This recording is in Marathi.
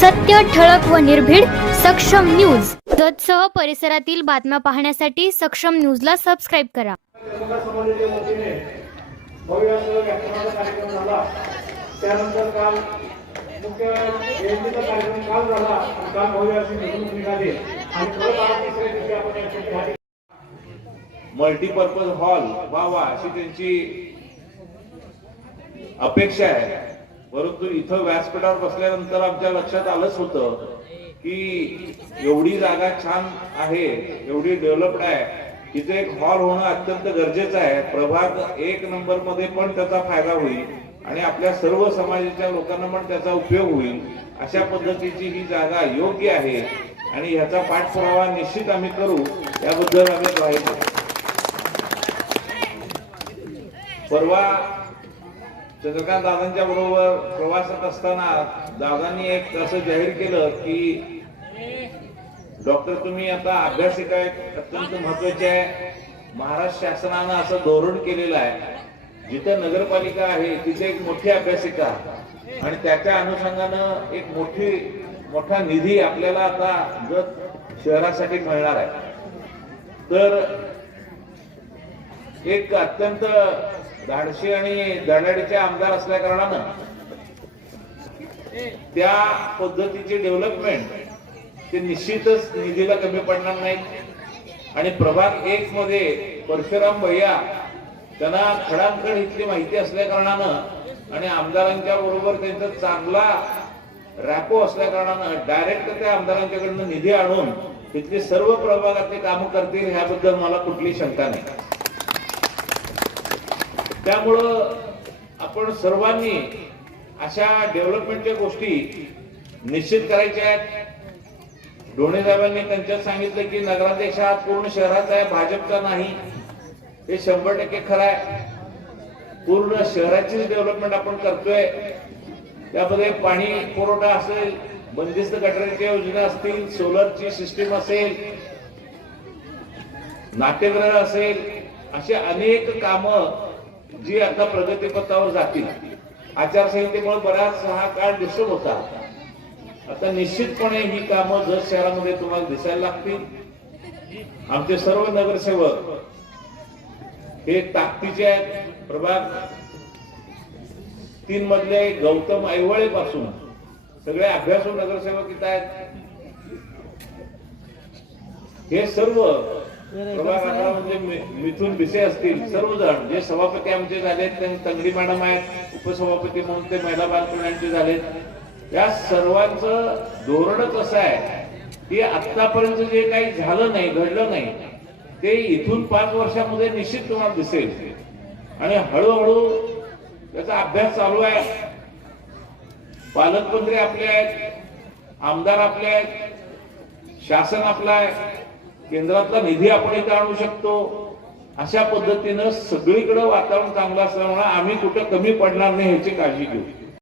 सत्य, ठळक व निर्भीड सक्षम न्यूज. जतसह परिसरातील बातम्या पाहण्यासाठी सक्षम न्यूजला सबस्क्राइब करा. त्यानंतर काल मुख्य जयंतीचा कार्यक्रम काल झाला आणि काल भव्य अशी निवडणूक निघाली आणि परत आज तिसऱ्या दिवशी आपण याची मल्टीपर्पज हॉल व्हावा अशी त्यांची अपेक्षा आहे. परंतु इथं व्यासपीठावर बसल्यानंतर आमच्या लक्षात आलंच होतं की एवढी जागा छान आहे, एवढी डेव्हलप्ड आहे, इथे एक हॉल होणं अत्यंत गरजेचं आहे. प्रभाग 1 नंबर मध्ये पण त्याचा फायदा होईल आणि आपल्या सर्व समाजाच्या लोकांना पण त्याचा उपयोग होईल. अशा पद्धतीची ही जागा योग्य आहे आणि ह्याचा पाठपुरावा निश्चित आम्ही करू, याबद्दल आम्ही ग्वाही देतो. परवा चंद्रकांत दादांच्या बरोबर प्रवासात असताना दादांनी एक असं जाहीर केलं की डॉक्टर तुम्ही आता अभ्यासिका अत्यंत महत्वाची आहे. महाराष्ट्र शासनानं असं धोरण केलेलं आहे, जिथे नगरपालिका आहे तिथे एक मोठी अभ्यासिका आणि त्याच्या अनुषंगानं एक मोठा निधी आपल्याला आता जत शहरासाठी मिळणार आहे. तर एक अत्यंत धाडशी आणि धडाडीचे आमदार असल्या कारणानं त्या पद्धतीचे डेव्हलपमेंट ते निश्चितच निधीला कमी पडणार नाहीत. आणि प्रभाग 1 मध्ये परशुराम भैया त्यांना खडाखड इथली माहिती असल्या कारणानं आणि आमदारांच्या बरोबर त्यांचा चांगला रॅपो असल्या कारणानं डायरेक्ट त्या आमदारांच्याकडनं निधी आणून तिथली सर्व प्रभागातले कामं करतील ह्याबद्दल मला कुठली शंका नाही. त्यामुळं आपण सर्वांनी अशा डेव्हलपमेंटच्या गोष्टी निश्चित करायच्या आहेत. ढोणे साहेबांनी त्यांच्यात सांगितलं की नगराध्यक्ष हा पूर्ण शहराचा आहे, भाजपचा नाही. हे 100% खरं आहे. पूर्ण शहराची डेव्हलपमेंट आपण करतोय. त्यामध्ये पाणी पुरवठा असेल, बंदिस्त गटारांच्या योजना असतील, सोलरची सिस्टीम असेल, नाट्यगृह असेल, असे अनेक कामं जी आता प्रगतीपथावर जातील. आचारसंहितेमुळे बराच हा काळ डिस्टर्ब होता. आता निश्चितपणे ही कामं जत शहरामध्ये तुम्हाला दिसायला लागतील. आमचे सर्व नगरसेवक हे ताकदीचे आहेत. प्रभाग 3 मधले गौतम ऐवळे पासून सगळे अभ्यासू नगरसेवक इथं आहेत. हे सर्व प्रभाग 11 म्हणजे मिथून भिसे असतील, सर्वजण जे सभापती आमचे झालेत, तंगडी मॅडम आहेत, उपसभापती म्हणून ते महिला बाल कल्याणचे झालेत. या सर्वांचं धोरणच असं आहे की आतापर्यंत जे काही झालं नाही, घडलं नाही, ते इथून 5 वर्षामध्ये निश्चित तुम्हाला दिसेल. आणि हळूहळू त्याचा अभ्यास चालू आहे. पालकमंत्री आपले आहेत, आमदार आपले आहेत, शासन आपलं आहे, केंद्रातला निधी आपण इथे आणू शकतो. अशा पद्धतीनं सगळीकडे वातावरण चांगलं असल्यामुळे आम्ही कुठं कमी पडणार नाही ह्याची काळजी घेऊ.